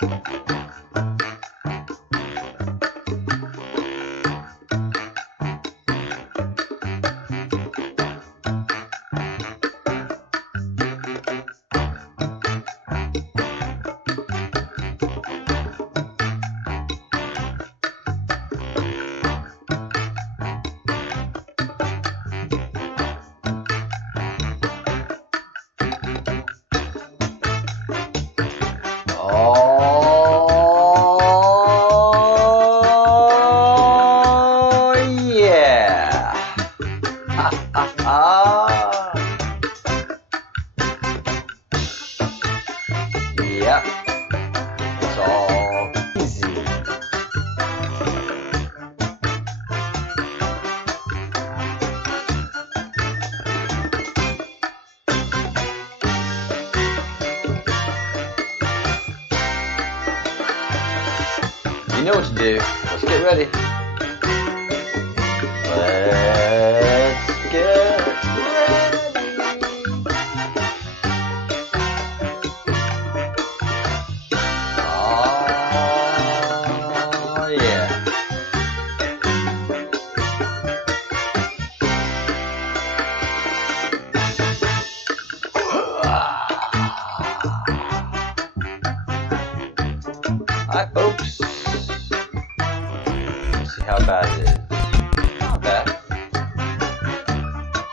Yeah, it's all easy. You know what to do. Let's get ready. Let's get ready. Oh, yeah. Hi, folks. Let's see how bad it is. Not bad.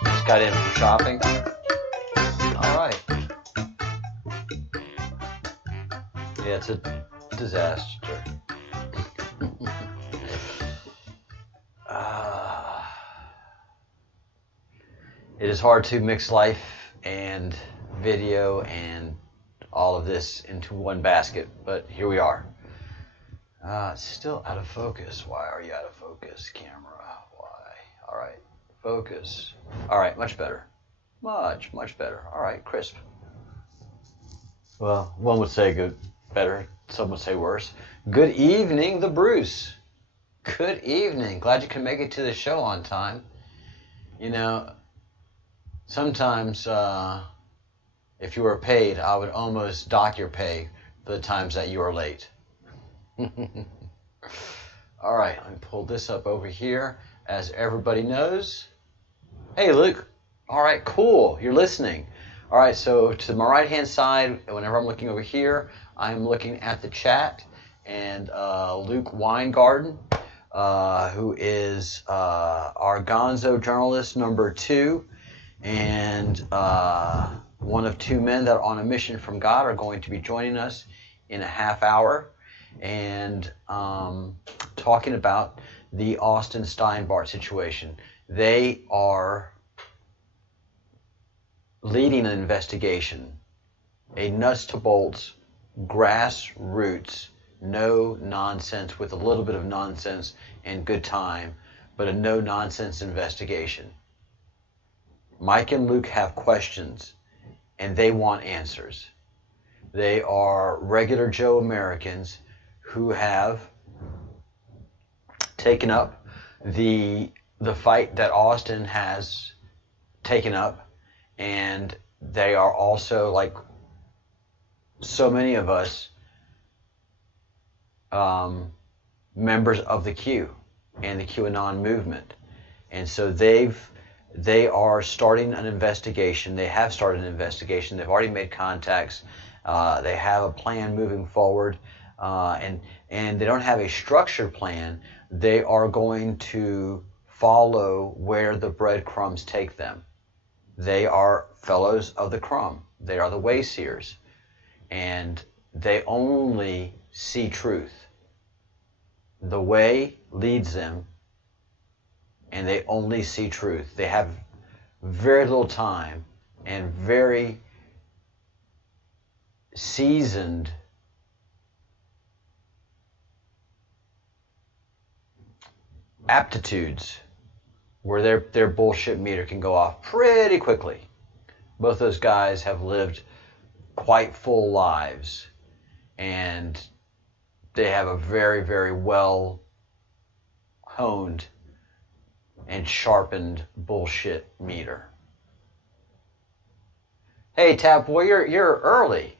Just got in from shopping. All right. Yeah, it's a disaster. It is hard to mix life and video and all of this into one basket, but here we are. It's still out of focus. Why are you out of focus, camera? Why? All right, focus. All right, much better. Much, much better. All right, crisp. Well, one would say good, better. Some would say worse. Good evening, the Bruce. Good evening. Glad you can make it to the show on time. You know, sometimes if you were paid, I would almost dock your pay for the times that you are late. All right, let me pull this up over here. As everybody knows, hey Luke. All right, cool, you're listening. All right, so to my right hand side, whenever I'm looking over here, I'm looking at the chat, and Luke Weingarten, who is our Gonzo journalist number 2, and one of 2 men that are on a mission from God, are going to be joining us in a half hour and talking about the Austin Steinbart situation. They are leading an investigation, a nuts to bolts, grassroots, no nonsense with a little bit of nonsense and good time, but a no nonsense investigation. Mike and Luke have questions and they want answers. They are regular Joe Americans who have taken up the fight that Austin has taken up, and they are also, like so many of us, members of the Q and the QAnon movement. And so they are starting an investigation. They have started an investigation. They've already made contacts. They have a plan moving forward, and they don't have a structured plan. They are going to follow where the breadcrumbs take them. They are fellows of the crumb. They are the Wayseers, and they only see truth. The way leads them, and they only see truth. They have very little time and very seasoned aptitudes where their bullshit meter can go off pretty quickly. Both those guys have lived quite full lives, and they have a very, very well honed and sharpened bullshit meter. Hey, Tap Boy, you're early.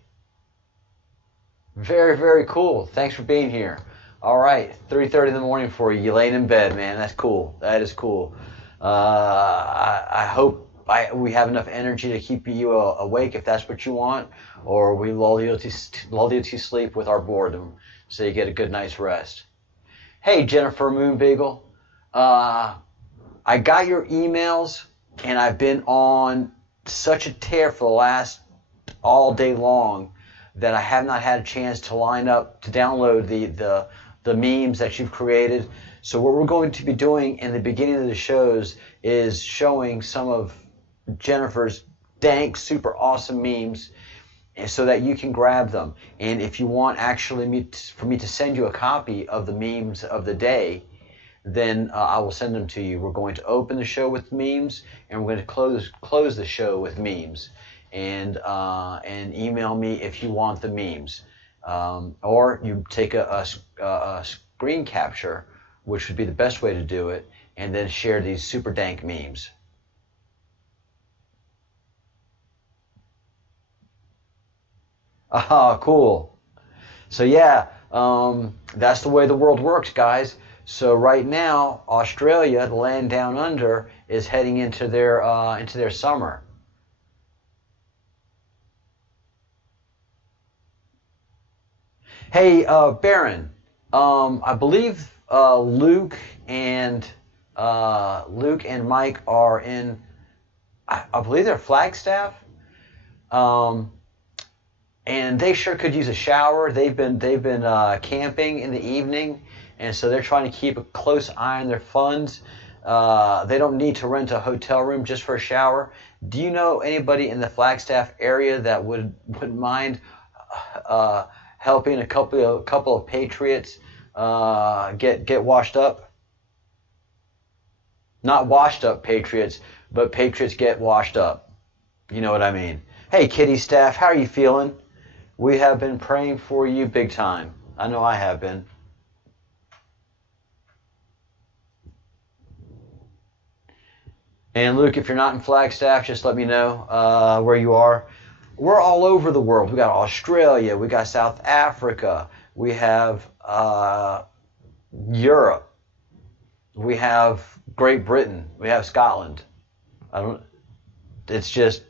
Very, very cool. Thanks for being here. All right, 3:30 in the morning for you. You laying in bed, man. That's cool. That is cool. I hope we have enough energy to keep you awake if that's what you want, or we lull you to sleep with our boredom so you get a good night's rest. Hey, Jennifer Moonbeagle. I got your emails, and I've been on such a tear for the last all day long that I have not had a chance to line up to download the memes that you've created. So what we're going to be doing in the beginning of the shows is showing some of Jennifer's dank, super awesome memes, and so that you can grab them. And if you want actually for me to send you a copy of the memes of the day, then I will send them to you. We're going to open the show with memes, and we're going to close the show with memes. And email me if you want the memes, or you take a screen capture, which would be the best way to do it, and then share these super dank memes. Ah, cool. So yeah, that's the way the world works, guys. So right now, Australia, the land down under, is heading into their summer. Hey, Baron, I believe Luke and Mike are in. I believe they're Flagstaff, and they sure could use a shower. They've been camping in the evening, and so they're trying to keep a close eye on their funds. They don't need to rent a hotel room just for a shower. Do you know anybody in the Flagstaff area that wouldn't mind helping a couple of patriots get washed up? Not washed up patriots, but patriots get washed up. You know what I mean. Hey, Kitty Staff, how are you feeling? We have been praying for you big time. I know I have been. And Luke, if you're not in Flagstaff, just let me know where you are. We're all over the world. We got Australia, we got South Africa, we have Europe, we have Great Britain, we have Scotland. It's just,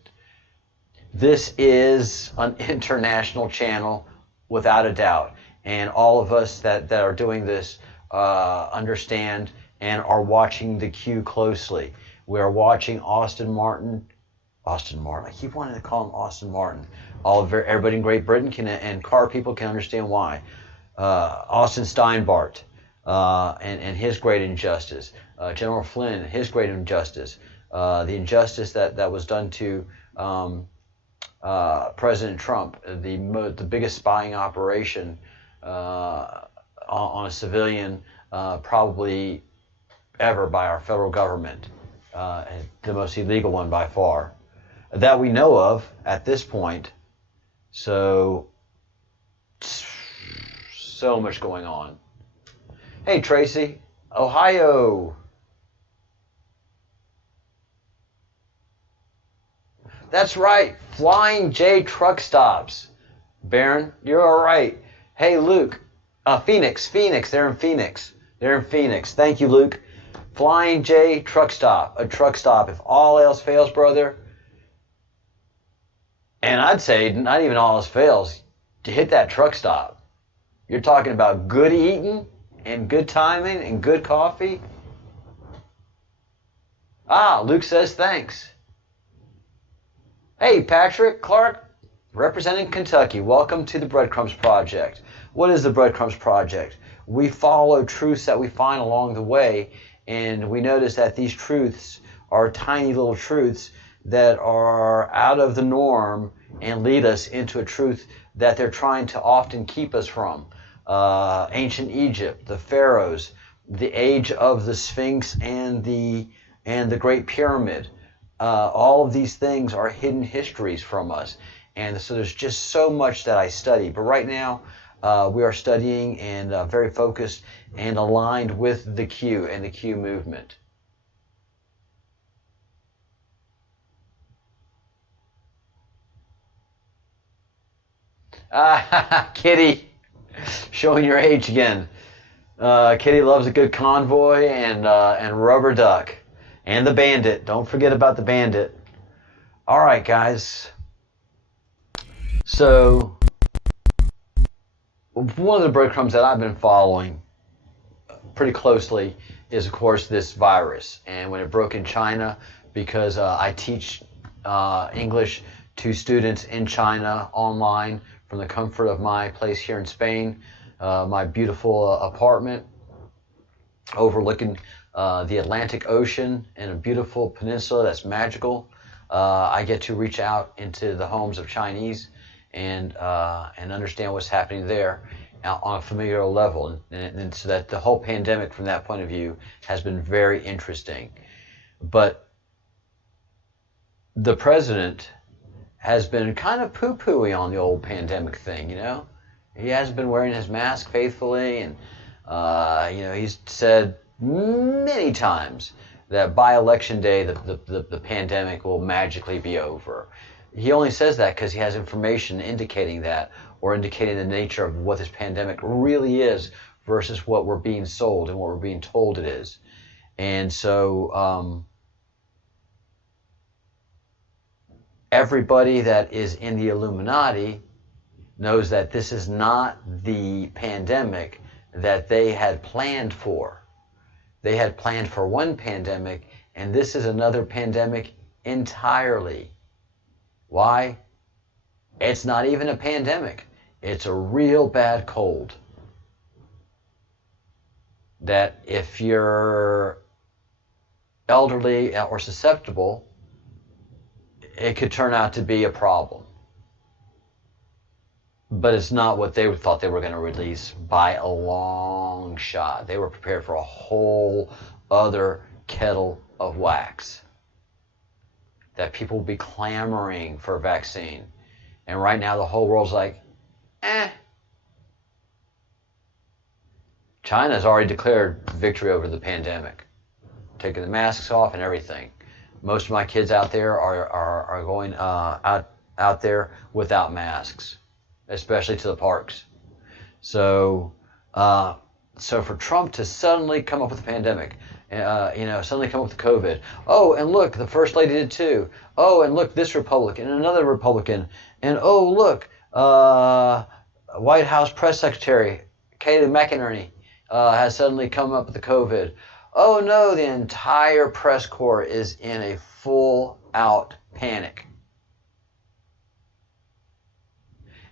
this is an international channel without a doubt. And all of us that are doing this understand and are watching the queue closely. We are watching Austin Martin. I keep wanting to call him Austin Martin. Everybody in Great Britain and car people can understand why. Austin Steinbart and his great injustice. General Flynn, his great injustice. The injustice that was done to President Trump, the biggest spying operation on a civilian probably ever by our federal government. The most illegal one by far that we know of at this point. So much going on. Hey, Tracy, Ohio. That's right, Flying J truck stops. Baron, you're all right. Hey, Luke, Phoenix, they're in Phoenix. Thank you, Luke. Flying J truck stop, a truck stop. If all else fails, brother, and I'd say not even all else fails, to hit that truck stop. You're talking about good eating and good timing and good coffee. Luke says thanks. Hey, Patrick Clark, representing Kentucky. Welcome to the Breadcrumbs Project. What is the Breadcrumbs Project? We follow truths that we find along the way, and we notice that these truths are tiny little truths that are out of the norm and lead us into a truth that they're trying to often keep us from. Ancient Egypt, the pharaohs, the age of the Sphinx and the Great Pyramid. All of these things are hidden histories from us. And so there's just so much that I study. But right now, we are studying and very focused and aligned with the Q and the Q movement. Kitty, showing your age again. Kitty loves a good convoy and rubber duck. And the bandit. Don't forget about the bandit. All right, guys. So, one of the breadcrumbs that I've been following pretty closely is, of course, this virus. And when it broke in China, because I teach English to students in China online from the comfort of my place here in Spain, my beautiful apartment overlooking the Atlantic Ocean and a beautiful peninsula that's magical. I get to reach out into the homes of Chinese and understand what's happening there on a familiar level, and so that the whole pandemic from that point of view has been very interesting. But the president has been kind of poo-pooing on the old pandemic thing, you know? He has been wearing his mask faithfully, and he's said many times that by election day the pandemic will magically be over. He only says that because he has information indicating that, or indicating the nature of what this pandemic really is versus what we're being sold and what we're being told it is. And so everybody that is in the Illuminati knows that this is not the pandemic that they had planned for. They had planned for one pandemic, and this is another pandemic entirely. Why? It's not even a pandemic. It's a real bad cold that if you're elderly or susceptible, it could turn out to be a problem. But it's not what they thought they were going to release by a long shot. They were prepared for a whole other kettle of wax. That people will be clamoring for a vaccine. And right now the whole world's like, China's already declared victory over the pandemic, taking the masks off and everything. Most of my kids out there are going out there without masks, especially to the parks. So for Trump to suddenly come up with a pandemic, suddenly come up with COVID. Oh, and look, the First Lady did too. Oh, and look, this Republican and another Republican. And oh, look, White House Press Secretary Katie McInerney has suddenly come up with the COVID. Oh no, the entire press corps is in a full-out panic.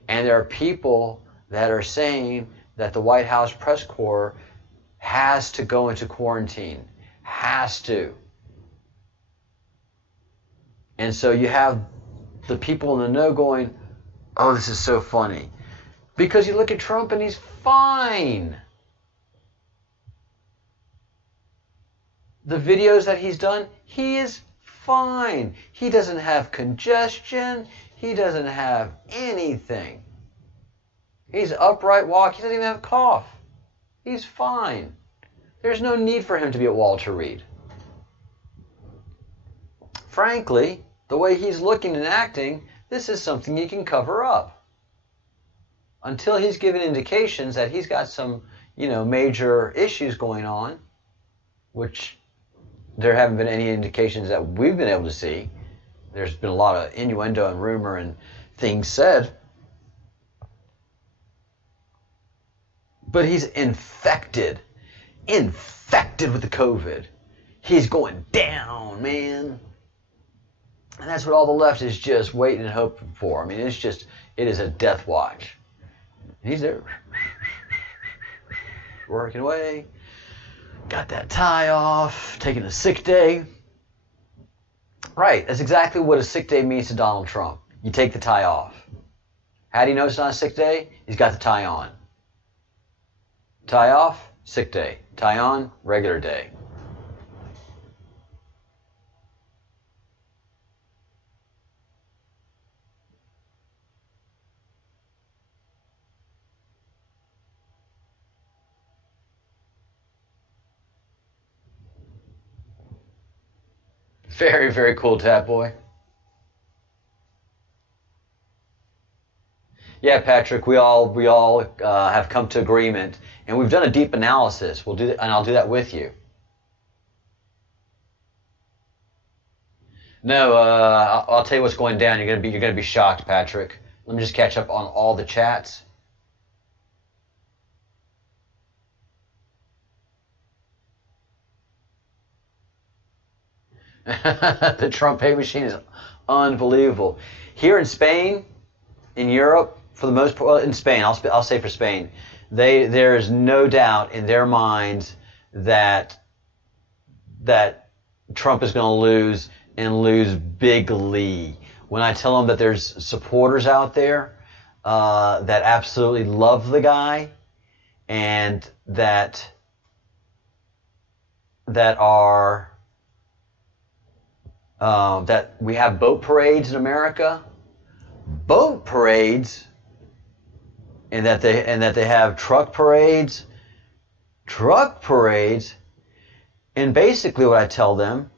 And there are people that are saying that the White House press corps has to go into quarantine. Has to. And so you have the people in the know going, oh, this is so funny. Because you look at Trump and he's fine. The videos that he's done, he is fine. He doesn't have congestion. He doesn't have anything. He's upright walk. He doesn't even have a cough. He's fine. There's no need for him to be at Walter Reed. Frankly, the way he's looking and acting, this is something he can cover up. Until he's given indications that he's got some, major issues going on, which there haven't been any indications that we've been able to see. There's been a lot of innuendo and rumor and things said. But he's infected with the COVID. He's going down, man. And that's what all the left is just waiting and hoping for. I mean, it is a death watch. And he's there, working away. Got that tie off, taking a sick day. Right, that's exactly what a sick day means to Donald Trump. You take the tie off. How do you know it's not a sick day? He's got the tie on. Tie off, sick day. Tie on, regular day. Very, very cool, Tat Boy. Yeah, Patrick, we all have come to agreement, and we've done a deep analysis. We'll do that, and I'll do that with you. No, I'll tell you what's going down. You're gonna be shocked, Patrick. Let me just catch up on all the chats. The Trump pay machine is unbelievable. Here in Spain, in Europe, for the most part, well, in Spain, I'll say for Spain, there is no doubt in their minds that that Trump is going to lose and lose bigly. When I tell them that there's supporters out there that absolutely love the guy and that are that we have boat parades in America, boat parades, and that they have truck parades, and basically what I tell them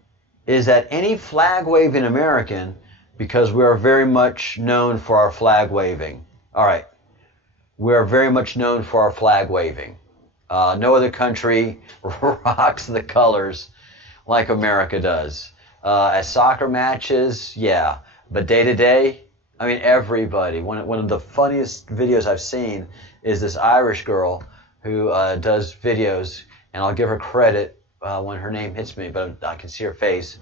is that any flag waving American, because we are very much known for our flag waving. All right, we are very much known for our flag waving. No other country rocks the colors like America does. At soccer matches, yeah, but day to day, I mean, everybody. One of the funniest videos I've seen is this Irish girl who does videos, and I'll give her credit when her name hits me, but I can see her face.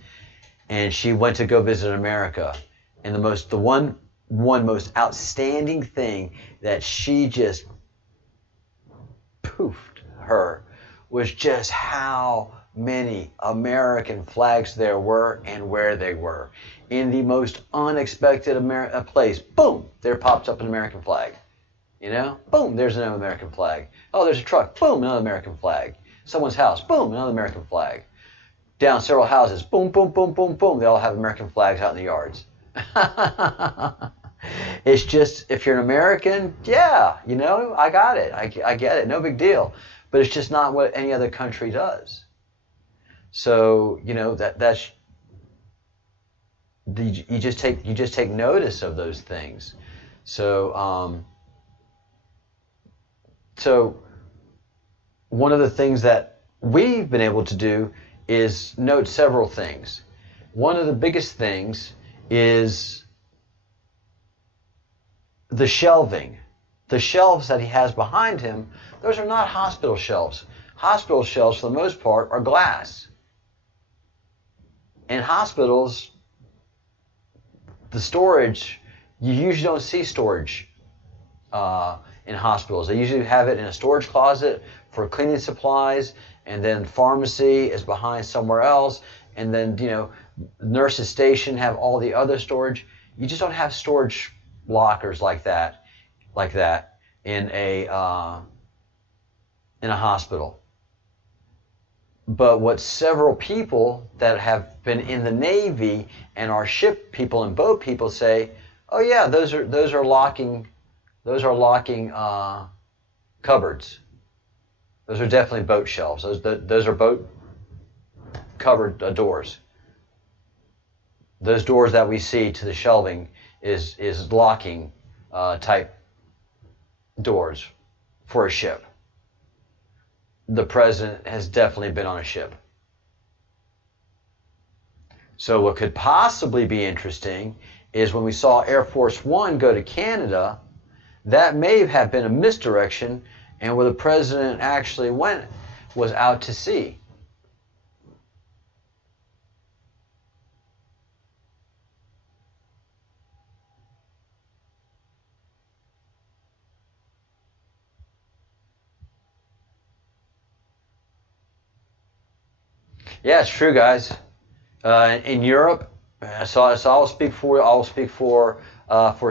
And she went to go visit America, and the one most outstanding thing that she just poofed her was just how many American flags there were and where they were. In the most unexpected place, boom, there pops up an American flag. You know, boom, there's another American flag. Oh, there's a truck, boom, another American flag. Someone's house, boom, another American flag. Down several houses, boom, boom, boom, boom, boom. They all have American flags out in the yards. It's just, if you're an American, yeah, you know, I got it. I get it. No big deal. But it's just not what any other country does. So, you know, that's you just take notice of those things. So so one of the things that we've been able to do is note several things. One of the biggest things is the shelving. The shelves that he has behind him, those are not hospital shelves. Hospital shelves, for the most part, are glass. In hospitals, the storage, you usually don't see storage in hospitals. They usually have it in a storage closet for cleaning supplies, and then pharmacy is behind somewhere else, and then, you know, nurse's station have all the other storage. You just don't have storage lockers like that in a hospital. But what several people that have been in the Navy and are ship people and boat people say, oh yeah, those are locking cupboards. Those are definitely boat shelves. Those are boat covered doors. Those doors that we see to the shelving is locking type doors for a ship. The president has definitely been on a ship. So what could possibly be interesting is when we saw Air Force One go to Canada, that may have been a misdirection, and where the president actually went was out to sea. Yeah, it's true, guys. In Europe, so I'll speak for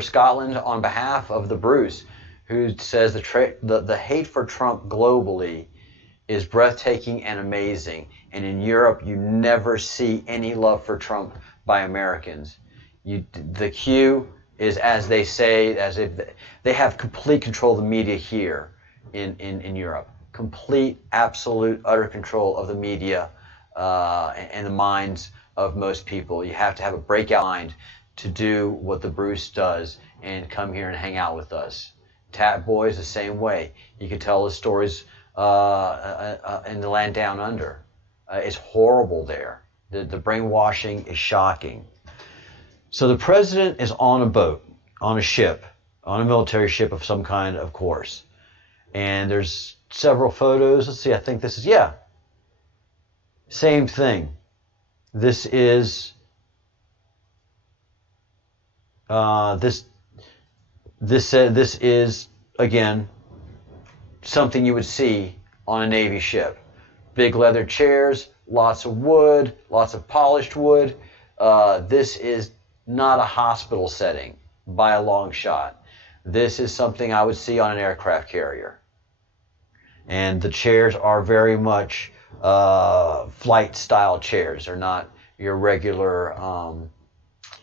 Scotland on behalf of the Bruce, who says the hate for Trump globally is breathtaking and amazing. And in Europe, you never see any love for Trump by Americans. The Q is, as they say, as if they have complete control of the media here in Europe. Complete, absolute, utter control of the media and the minds of most people. You have to have a breakout mind to do what the Bruce does and come here and hang out with us. Tap boys the same way. You can tell the stories in the land down under. It's horrible there. The brainwashing is shocking. So the president is on a boat, on a ship, on a military ship of some kind, of course. And there's several photos. Let's see, I think this is, yeah. Same thing. This is, this is, again, something you would see on a Navy ship. Big leather chairs, lots of wood, lots of polished wood. This is not a hospital setting by a long shot. This is something I would see on an aircraft carrier. And the chairs are very much flight style chairs. They're not your regular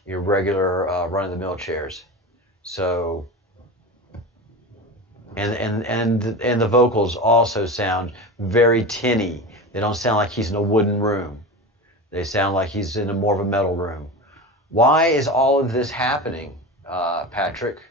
run-of-the-mill chairs. So, and the vocals also sound very tinny. They don't sound like he's in a wooden room. They sound like he's in more of a metal room. Why is all of this happening, Patrick?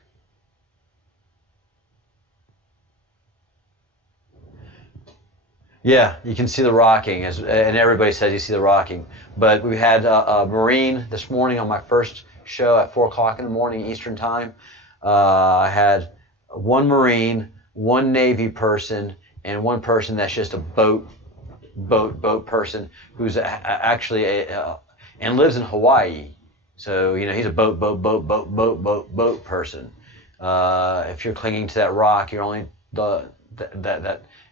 Yeah, you can see the rocking, and everybody says you see the rocking. But we had a Marine this morning on my first show at 4 o'clock in the morning Eastern Time. I had one Marine, one Navy person, and one person that's just a boat person who's actually and lives in Hawaii. So, you know, he's a boat person. If you're clinging to that rock, you're only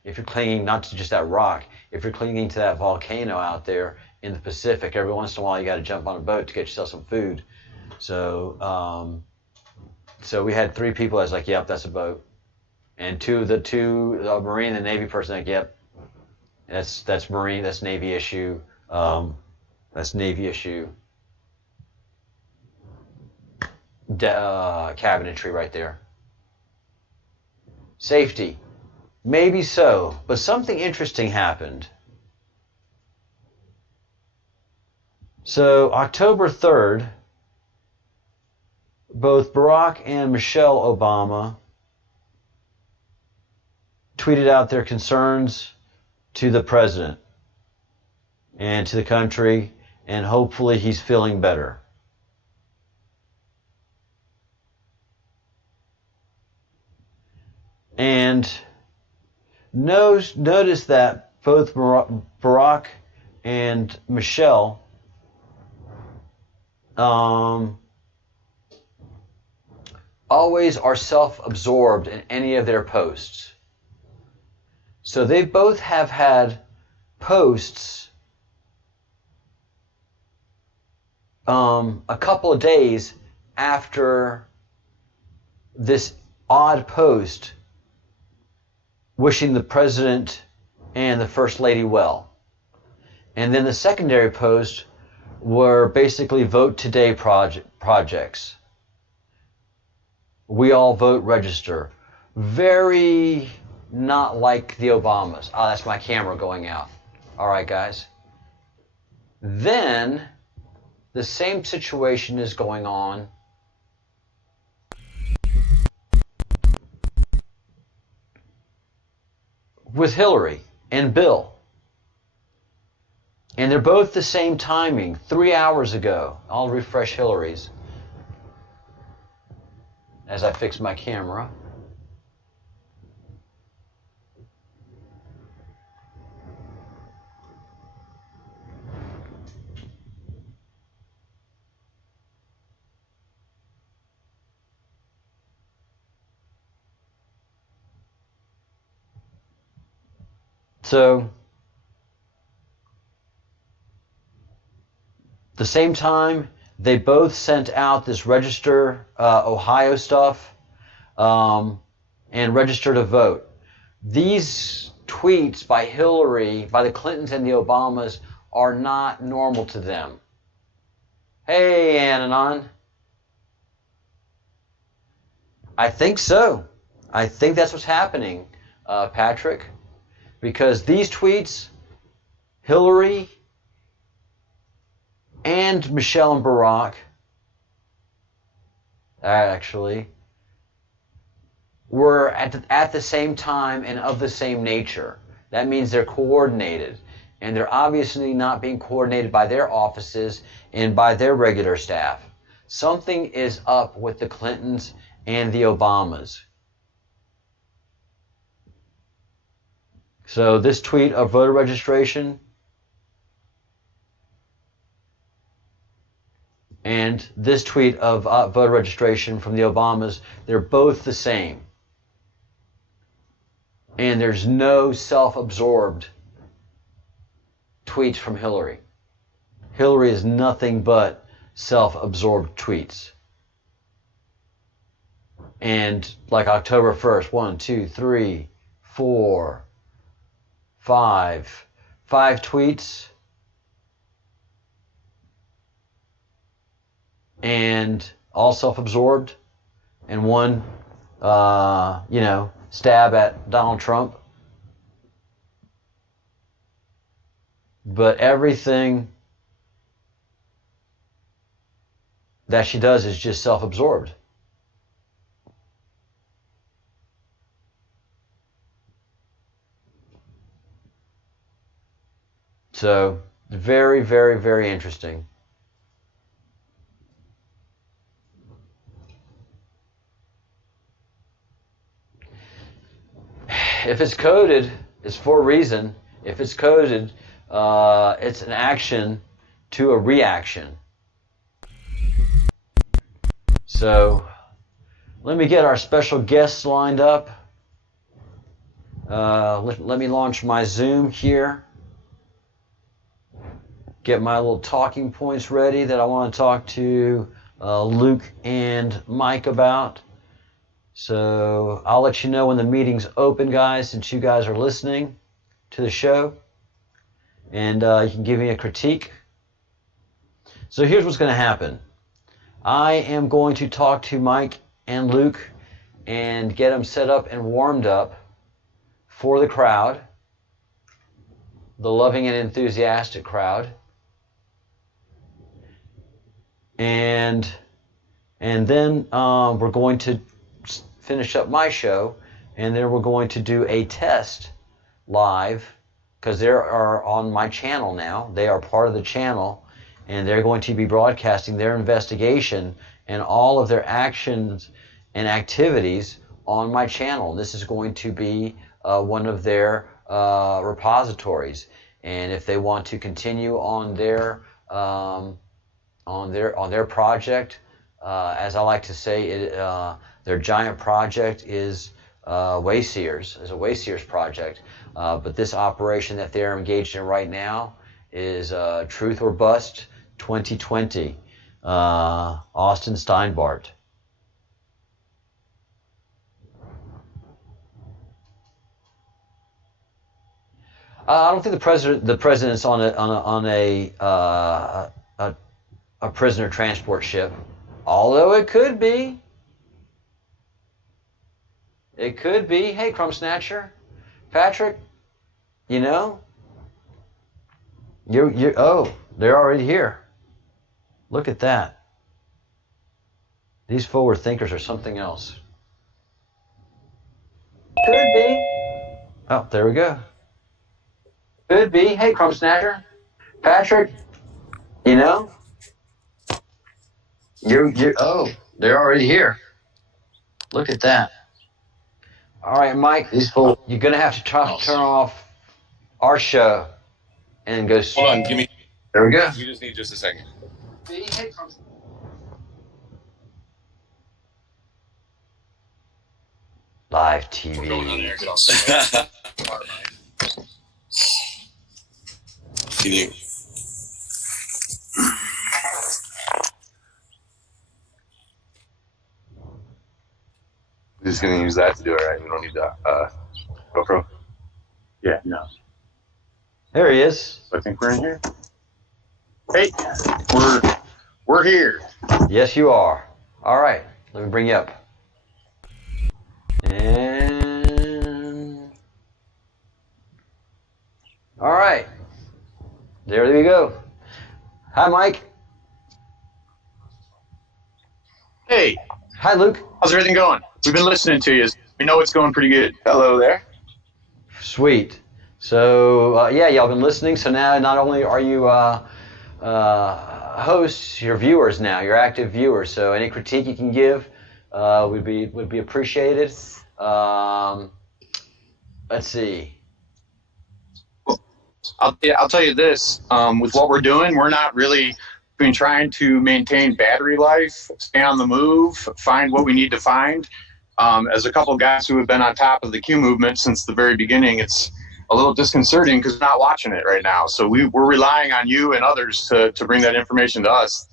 if you're clinging not to just that rock, if you're clinging to that volcano out there in the Pacific, every once in a while you got to jump on a boat to get yourself some food. So, so we had 3 people. I was like, "Yep, that's a boat," and the Marine and the Navy person like, "Yep, that's Marine, that's Navy issue, that's Navy issue." Cabinetry right there. Safety. Maybe so, but something interesting happened. So October 3rd, both Barack and Michelle Obama tweeted out their concerns to the president and to the country, and hopefully he's feeling better. And notice that both Barack and Michelle always are self-absorbed in any of their posts. So they both have had posts a couple of days after this odd post wishing the president and the first lady well. And then the secondary posts were basically vote today projects. We all vote, register. Very not like the Obamas. Oh, that's my camera going out. All right, guys. Then the same situation is going on with Hillary and Bill. And they're both the same timing, 3 hours ago. I'll refresh Hillary's as I fix my camera. So, the same time, they both sent out this register Ohio stuff and register to vote. These tweets by Hillary, by the Clintons and the Obamas are not normal to them. Hey, Ananon. I think so. I think that's what's happening, Patrick. Because these tweets, Hillary and Michelle and Barack actually, were at the same time and of the same nature. That means they're coordinated. And they're obviously not being coordinated by their offices and by their regular staff. Something is up with the Clintons and the Obamas. So this tweet of voter registration and this tweet of voter registration from the Obamas, they're both the same. And there's no self-absorbed tweets from Hillary. Hillary is nothing but self-absorbed tweets. And like October 1st, 1, 2, 3, 4, 5 tweets. And all self-absorbed. And one, stab at Donald Trump. But everything that she does is just self-absorbed. So, very, very, very interesting. If it's coded, it's for a reason. If it's coded, it's an action to a reaction. So, let me get our special guests lined up. Let me launch my Zoom here. Get my little talking points ready that I want to talk to Luke and Mike about. So, I'll let you know when the meeting's open, guys, since you guys are listening to the show. And you can give me a critique. So here's what's going to happen. I am going to talk to Mike and Luke and get them set up and warmed up for the crowd, the loving and enthusiastic crowd. And then we're going to finish up my show, and then we're going to do a test live, because they are on my channel now. They are part of the channel, and they're going to be broadcasting their investigation and all of their actions and activities on my channel. This is going to be one of their repositories, and if they want to continue on their project, as I like to say, their giant project is Wayseer's, is a Wayseer's project. But this operation that they're engaged in right now is Truth or Bust 2020, Austin Steinbart. I don't think the president's on a prisoner transport ship, although it could be. It could be. Hey, Crumb Snatcher, Patrick, you're oh, they're already here. Look at that. These forward thinkers are something else. Could be. Oh, there we go. Could be. Hey, Crumb Snatcher, Patrick, you're oh, they're already here. Look at that. All right, Mike, you're going to have to turn off our show and go. Hold on, give me. There we go. We just need just a second. Live TV. Can you? We're just gonna use that to do it, right? We don't need the GoPro. Yeah, no. There he is. I think we're in here. Hey, we're here. Yes, you are. All right, let me bring you up. And all right, there we go. Hi, Mike. Hey, Hi, Luke. How's everything going? We've been listening to you. We know it's going pretty good. Hello there. Sweet. So, yeah, y'all been listening. So now not only are you hosts, you're viewers now. You're active viewers. So any critique you can give would be appreciated. Let's see. I'll tell you this. With what we're doing, we're not really been trying to maintain battery life, stay on the move, find what we need to find. As a couple of guys who have been on top of the Q movement since the very beginning, it's a little disconcerting because we're not watching it right now. So we're relying on you and others to bring that information to us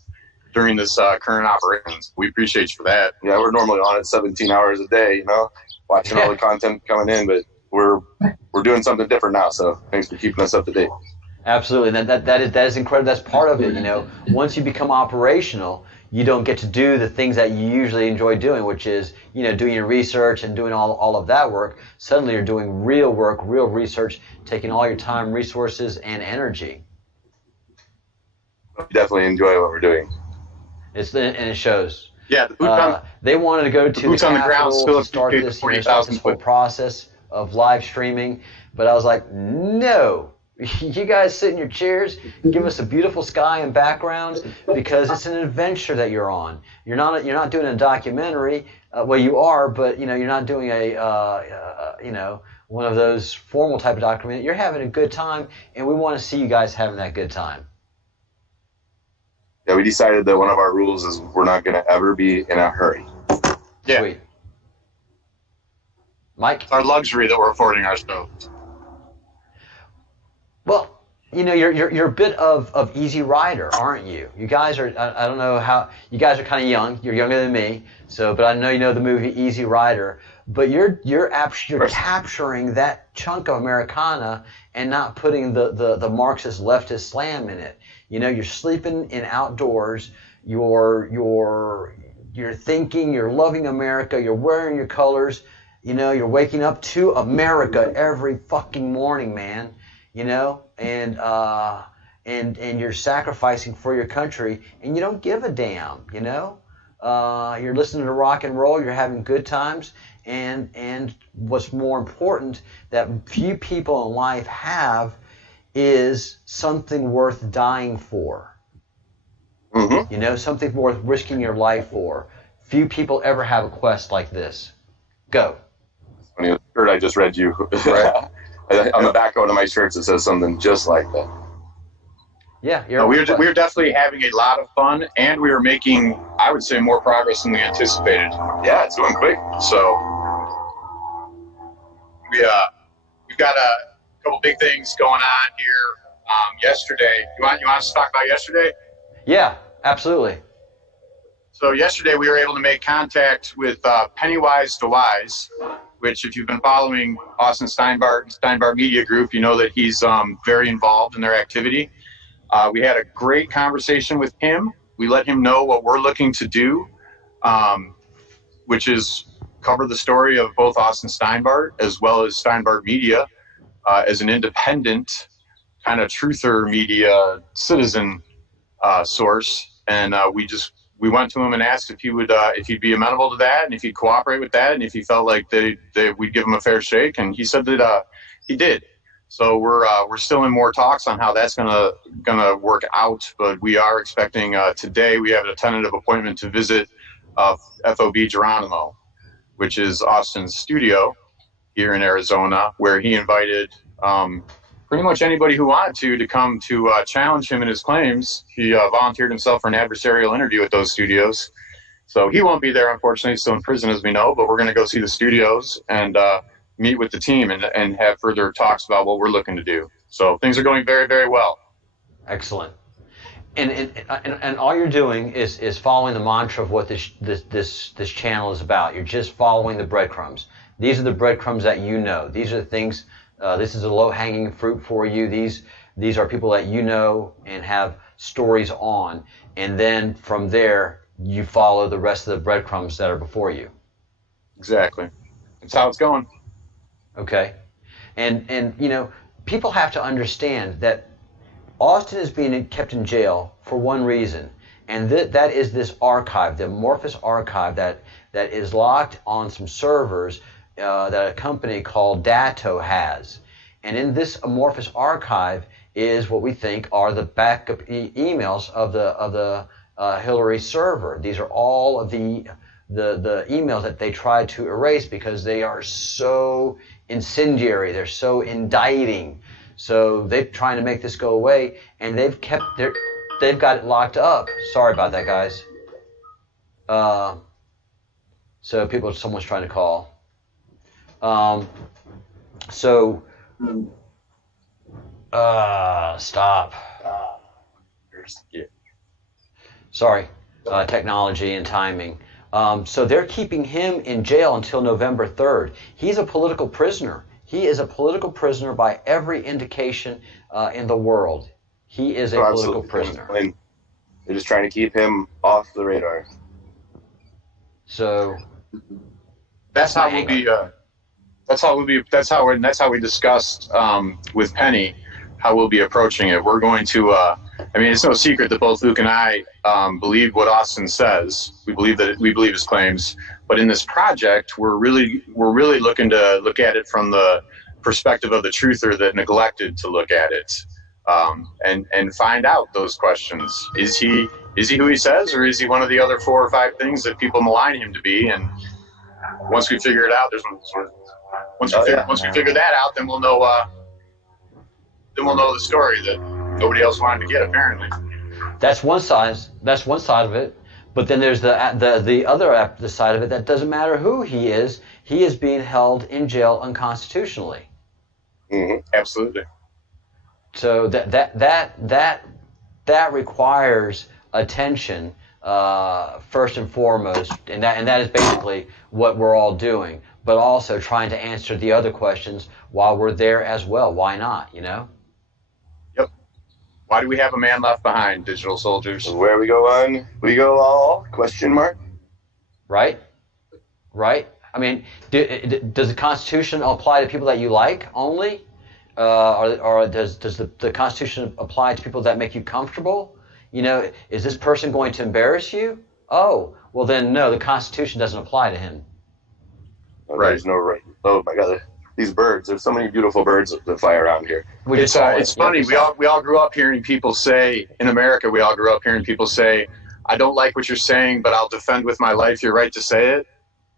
during this current operations. We appreciate you for that. Yeah, we're normally on it 17 hours a day, watching all the content coming in, but we're doing something different now. So thanks for keeping us up to date. Absolutely. That is incredible. That's part of it. Once you become operational, you don't get to do the things that you usually enjoy doing, which is, doing your research and doing all of that work. Suddenly you're doing real work, real research, taking all your time, resources, and energy. We definitely enjoy what we're doing. And it shows. Yeah, they wanted to go to the Capitol to start this, start this whole process of live streaming, but I was like, no. You guys sit in your chairs, give us a beautiful sky and background, because it's an adventure that you're on. You're not doing a documentary. Well, you are, but you're not doing one of those formal type of documentary. You're having a good time, and we want to see you guys having that good time. Yeah, we decided that one of our rules is we're not going to ever be in a hurry. Yeah. Sweet. Mike? It's our luxury that we're affording ourselves. Well, you're a bit of easy rider, aren't you? You guys are, I don't know how, you guys are kind of young. You're younger than me, but I know you know the movie Easy Rider. But you're capturing that chunk of Americana and not putting the Marxist leftist slam in it. You're sleeping in outdoors. You're thinking. You're loving America. You're wearing your colors. You're waking up to America every fucking morning, man. And you're sacrificing for your country, and you don't give a damn. You're listening to rock and roll. You're having good times. And what's more important that few people in life have is something worth dying for. Mm-hmm. Something worth risking your life for. Few people ever have a quest like this. Go. Funny, the shirt I just read you. Right. On the back of one of my shirts, it says something just like that. Yeah, we're definitely having a lot of fun, and we are making, I would say, more progress than we anticipated. Yeah, it's going quick. So we've got a couple big things going on here. Yesterday, you want us to talk about yesterday? Yeah, absolutely. So yesterday we were able to make contact with Pennywise to Wise, which, if you've been following Austin Steinbart and Steinbart Media Group, you know that he's very involved in their activity. We had a great conversation with him. We let him know what we're looking to do, which is cover the story of both Austin Steinbart as well as Steinbart Media as an independent kind of truther media citizen source. And we went to him and asked if he'd be amenable to that, and if he'd cooperate with that, and if he felt like we'd give him a fair shake. And he said that he did. So we're still in more talks on how that's gonna work out. But we are expecting today. We have a tentative appointment to visit FOB Geronimo, which is Austin's studio here in Arizona, where he invited pretty much anybody who wanted to come to challenge him in his claims. He volunteered himself for an adversarial interview at those studios. So he won't be there, unfortunately. He's still in prison, as we know, but we're going to go see the studios and meet with the team and have further talks about what we're looking to do. So things are going very, very well. Excellent. And all you're doing is following the mantra of what this channel is about. You're just following the breadcrumbs. These are the breadcrumbs that you know. These are the things. This is a low-hanging fruit for you. These are people that you know and have stories on, and then from there you follow the rest of the breadcrumbs that are before you. Exactly. That's how it's going. Okay, and people have to understand that Austin is being kept in jail for one reason, And that is this archive, the amorphous archive that is locked on some servers that a company called Datto has. And in this amorphous archive is what we think are the backup emails of the Hillary server. These are all of the emails that they tried to erase because they are so incendiary, they're so indicting. So they're trying to make this go away, and they've got it locked up. Sorry about that, guys. So someone's trying to call. Stop. Sorry, technology and timing. So they're keeping him in jail until November 3rd. He's a political prisoner. He is a political prisoner by every indication in the world. He is a political prisoner. They're just trying to keep him off the radar. So that's how we'll be. That's how we discussed with Penny how we'll be approaching it. We're going to. I mean, it's no secret that both Luke and I believe what Austin says. We believe his claims. But in this project, we're really looking to look at it from the perspective of the truther that neglected to look at it, and find out those questions. Is he who he says, or is he one of the other 4 or 5 things that people malign him to be? And once we figure it out, once we figure that out, then we'll know. Then we'll know the story that nobody else wanted to get. Apparently, that's one side. That's one side of it. But then there's the other side of it that doesn't matter who he is being held in jail unconstitutionally. Mm-hmm. Absolutely. So that requires attention first and foremost, and that is basically what we're all doing. But also trying to answer the other questions while we're there as well. Why not? You know. Yep. Why do we have a man left behind, digital soldiers? Where we go on, we go all? Question mark. Right. I mean, does the Constitution apply to people that you like only, or does the Constitution apply to people that make you comfortable? You know, is this person going to embarrass you? Oh, well then no, the Constitution doesn't apply to him. Right. There's no right. Oh my God, these birds! There's so many beautiful birds that fly around here. It's funny. We all grew up hearing people say in America. We all grew up hearing people say, "I don't like what you're saying, but I'll defend with my life your right to say it."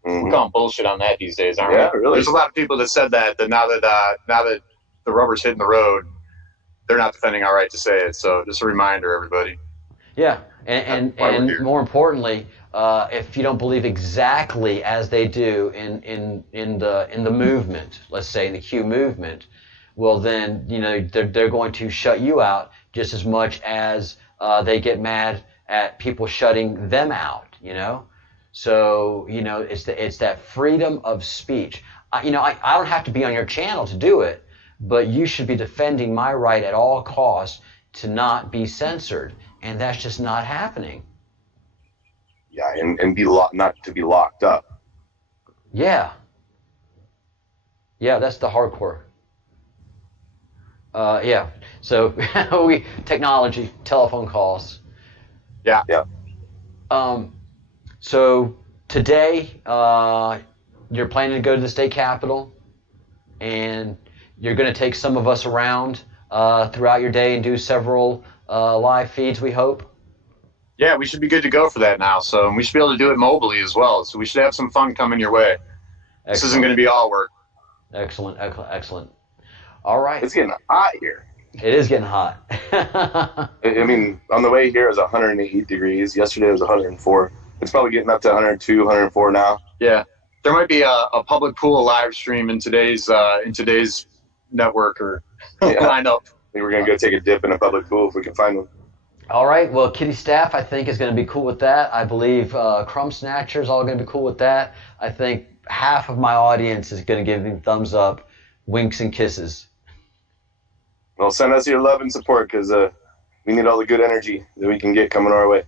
Mm-hmm. We're calling bullshit on that these days, aren't we? Yeah, really. There's a lot of people that said that now that the rubber's hitting the road, they're not defending our right to say it. So just a reminder, everybody. Yeah, and more importantly, if you don't believe exactly as they do in the movement, let's say in the Q movement, well then they're going to shut you out just as much as they get mad at people shutting them out. So it's that freedom of speech. I don't have to be on your channel to do it, but you should be defending my right at all costs to not be censored. And that's just not happening. Yeah, and not to be locked up. Yeah, that's the hardcore. Yeah. So technology, telephone calls. Yeah. So today, you're planning to go to the state capitol, and you're going to take some of us around throughout your day and do several live feeds, we hope. Yeah, we should be good to go for that now. So we should be able to do it mobily as well. So we should have some fun coming your way. Excellent. This isn't going to be all work. Excellent. All right. It's getting hot here. It is getting hot. I mean, on the way here it was 108 degrees. Yesterday it was 104. It's probably getting up to 102, 104 now. Yeah. There might be a public pool live stream in today's network or lineup. I think we're going to go take a dip in a public pool if we can find one. All right. Well, Kitty Staff, I think, is going to be cool with that. I believe Crumb Snatcher's all going to be cool with that. I think half of my audience is going to give me thumbs up, winks, and kisses. Well, send us your love and support because we need all the good energy that we can get coming our way.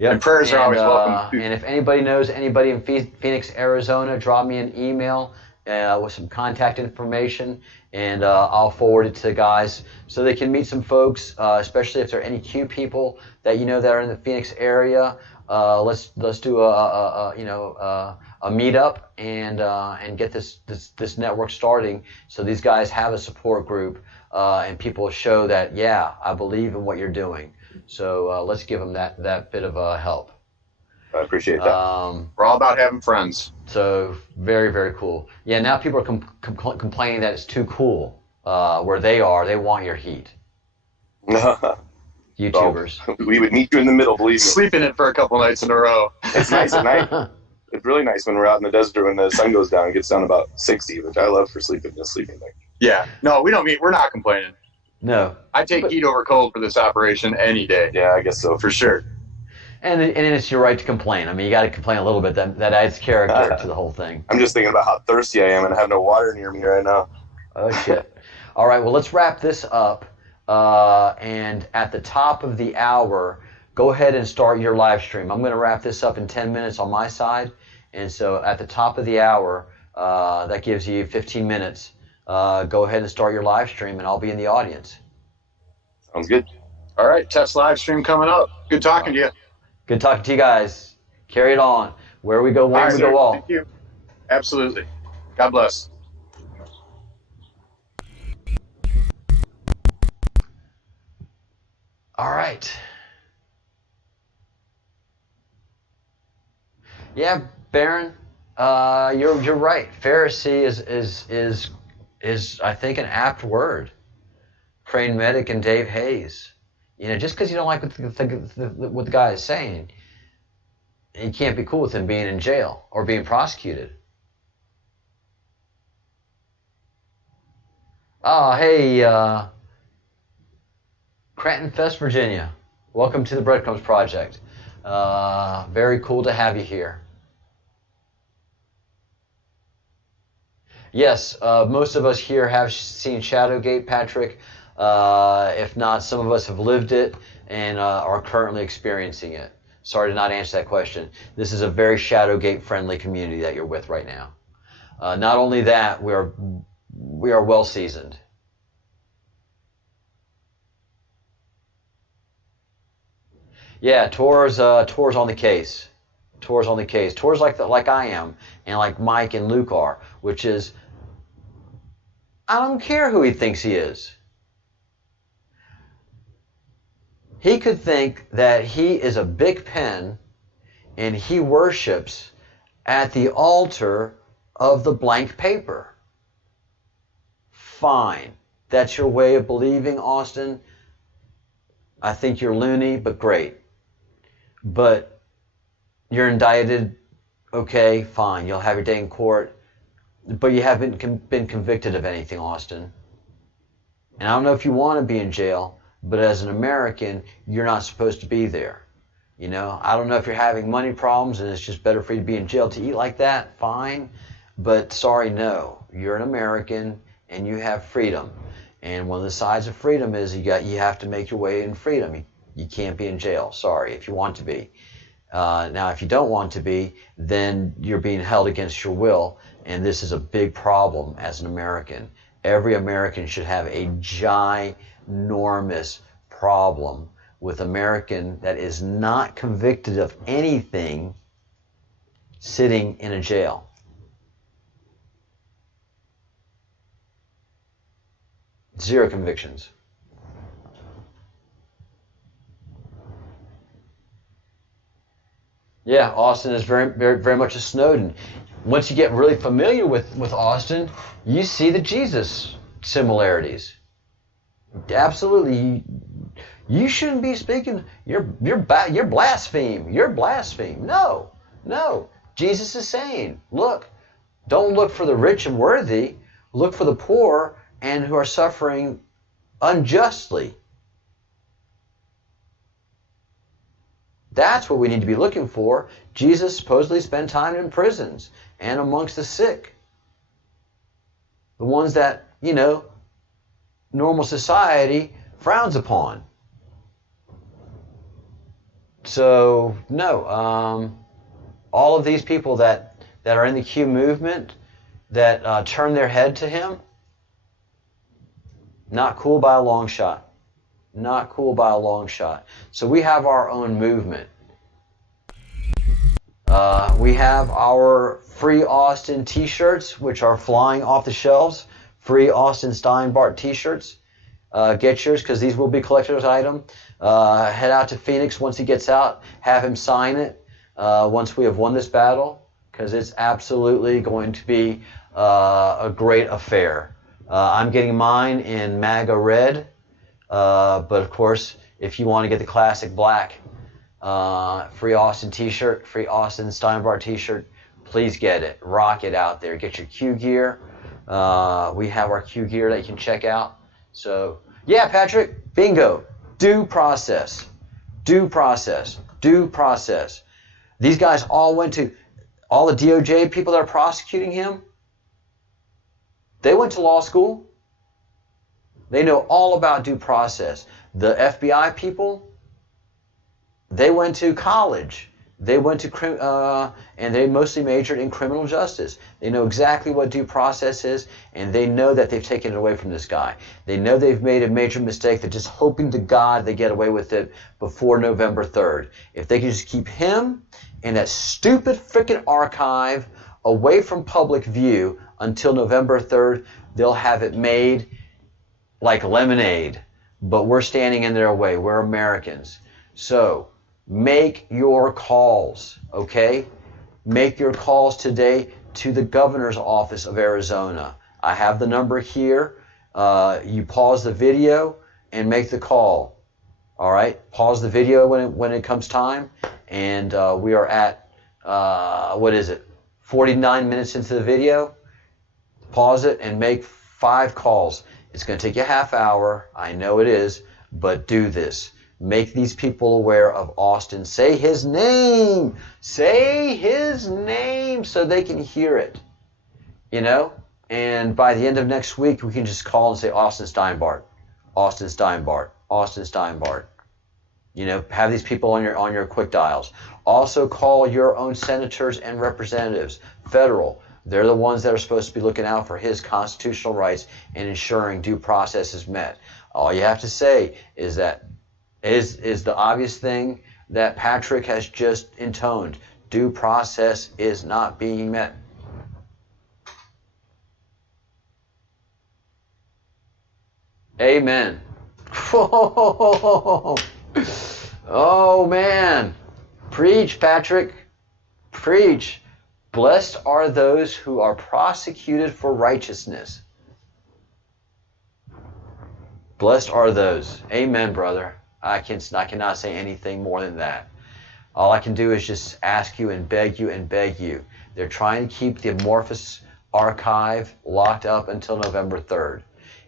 Yep. And prayers are always welcome. And if anybody knows anybody in Phoenix, Arizona, drop me an email with some contact information, and I'll forward it to the guys so they can meet some folks, especially if there are any Q people that you know that are in the Phoenix area. Let's do a meetup and get this network starting, so these guys have a support group and people show that, yeah, I believe in what you're doing. So let's give them that bit of help. I appreciate that. We're all about having friends. So very, very cool. Yeah, now people are complaining that it's too cool where they are. They want your heat. YouTubers. Well, we would meet you in the middle, believe me. Sleep in it for a couple nights in a row. It's nice at night. It's really nice when we're out in the desert when the sun goes down. It gets down about 60, which I love for sleeping. Just sleeping there. Yeah. No, we don't meet. We're not complaining. No. I take heat over cold for this operation any day. Yeah, I guess so. For sure. And it's your right to complain. I mean, you got to complain a little bit. That adds character to the whole thing. I'm just thinking about how thirsty I am and I have no water near me right now. Oh, shit. All right, well, let's wrap this up. And at the top of the hour, go ahead and start your live stream. I'm going to wrap this up in 10 minutes on my side. And so at the top of the hour, that gives you 15 minutes. Go ahead and start your live stream, and I'll be in the audience. Sounds good. All right, test live stream coming up. Good talking to you. Good talking to you guys. Carry it on. Where we go, one we go all. Thank you. Absolutely. God bless. All right. Yeah, Baron, you're right. Pharisee is I think an apt word. Crane Medic and Dave Hayes. You know, just because you don't like what the guy is saying, you can't be cool with him being in jail or being prosecuted. Oh, hey, Cranton Fest, Virginia. Welcome to the Breadcrumbs Project. Very cool to have you here. Yes, most of us here have seen Shadowgate, Patrick. If not, some of us have lived it and are currently experiencing it. Sorry to not answer that question. This is a very Shadowgate-friendly community that you're with right now. Not only that, we are well seasoned. Yeah, Tor's on the case. Tor's on the case. Tor's like I am, and like Mike and Luke are, which is, I don't care who he thinks he is. He could think that he is a big pen and he worships at the altar of the blank paper. Fine. That's your way of believing, Austin. I think you're loony, but great. But you're indicted. Okay, fine. You'll have your day in court. But you haven't been convicted of anything, Austin. And I don't know if you want to be in jail, but as an American, you're not supposed to be there. You know, I don't know if you're having money problems and it's just better for you to be in jail to eat like that. Fine. But sorry, no. You're an American and you have freedom. And one of the sides of freedom is you have to make your way in freedom. You can't be in jail. Sorry, if you want to be. Now, if you don't want to be, then you're being held against your will. And this is a big problem as an American. Every American should have a ginormous problem with American that is not convicted of anything sitting in a jail. Zero convictions. Yeah, Austin is very, very, very much a Snowden. Once you get really familiar with Austin, you see the Jesus similarities. Absolutely. You shouldn't be speaking. You're blaspheme. You're blaspheme. No. Jesus is saying, look, don't look for the rich and worthy. Look for the poor and who are suffering unjustly. That's what we need to be looking for. Jesus supposedly spent time in prisons and amongst the sick. The ones that, normal society frowns upon. So, no. All of these people that are in the Q movement, that turn their head to him. Not cool by a long shot. Not cool by a long shot. So we have our own movement. We have our Free Austin t-shirts, which are flying off the shelves. Free Austin Steinbart t-shirts. Get yours, because these will be collector's item. Head out to Phoenix once he gets out. Have him sign it once we have won this battle, because it's absolutely going to be a great affair. I'm getting mine in MAGA red, but of course, if you want to get the classic black Free Austin t-shirt, Free Austin Steinbart t-shirt, please get it. Rock it out there. Get your Q gear. We have our Q gear that you can check out. So, yeah, Patrick, bingo. Due process. Due process. Due process. These guys all went to, all the DOJ people that are prosecuting him, they went to law school. They know all about due process. The FBI people, they went to college. They went to, and they mostly majored in criminal justice. They know exactly what due process is, and they know that they've taken it away from this guy. They know they've made a major mistake. They're just hoping to God they get away with it before November 3rd. If they can just keep him and that stupid freaking archive away from public view until November 3rd, they'll have it made like lemonade. But we're standing in their way. We're Americans. So make your calls, okay? Make your calls today to the governor's office of Arizona. I have the number here. You pause the video and make the call. All right? Pause the video when it comes time. And we are at, 49 minutes into the video. Pause it and make 5 calls. It's going to take you a half hour. I know it is, but do this. Make these people aware of Austin. Say his name. Say his name so they can hear it. You know? And by the end of next week, we can just call and say Austin Steinbart. Austin Steinbart. Austin Steinbart. You know, have these people on your quick dials. Also call your own senators and representatives. Federal. They're the ones that are supposed to be looking out for his constitutional rights and ensuring due process is met. All you have to say is that is the obvious thing that Patrick has just intoned. Due process is not being met. Amen. Oh, man. Preach, Patrick. Preach. Blessed are those who are prosecuted for righteousness. Blessed are those. Amen, brother. I cannot say anything more than that. All I can do is just ask you and beg you and beg you. They're trying to keep the amorphous archive locked up until November 3rd.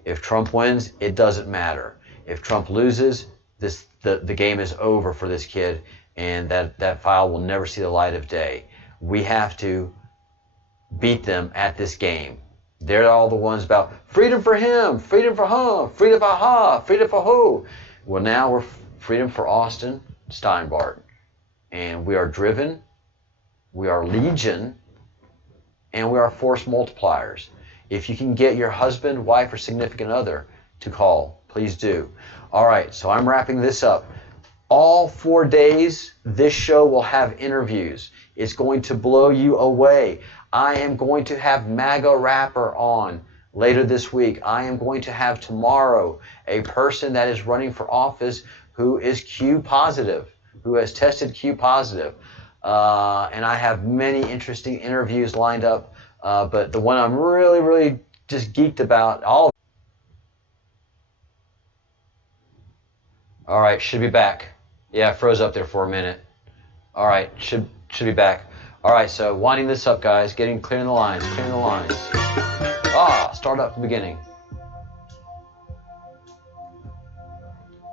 If Trump wins, it doesn't matter. If Trump loses, the game is over for this kid, and that file will never see the light of day. We have to beat them at this game. They're all the ones about freedom for him, freedom for him, freedom for ha, freedom for who. Well, now we're freedom for Austin Steinbart. And we are driven, we are legion, and we are force multipliers. If you can get your husband, wife, or significant other to call, please do. All right, so I'm wrapping this up. All 4 days, this show will have interviews. It's going to blow you away. I am going to have MAGA Rapper on later this week. I am going to have tomorrow a person that is running for office who is Q positive, who has tested Q positive. And I have many interesting interviews lined up, but the one I'm really, really just geeked about, all right, should be back. Yeah, froze up there for a minute. All right, should be back. All right, so winding this up, guys, clearing the lines. Start up from the beginning.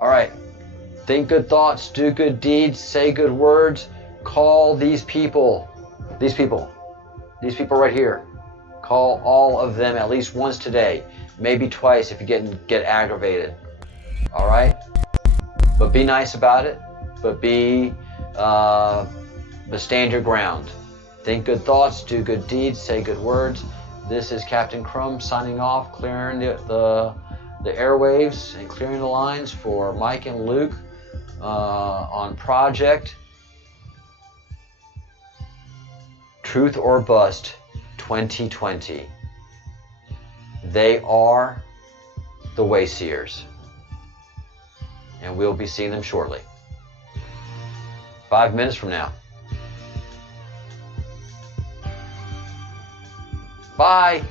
All right, think good thoughts, do good deeds, say good words, call these people right here. Call all of them at least once today, maybe twice if you get aggravated. All right, but be nice about it. But stand your ground. Think good thoughts, do good deeds, say good words, This is Captain Crumb signing off, clearing the airwaves and clearing the lines for Mike and Luke on Project Truth or Bust 2020. They are the Wayseers, and we'll be seeing them shortly. 5 minutes from now. Bye.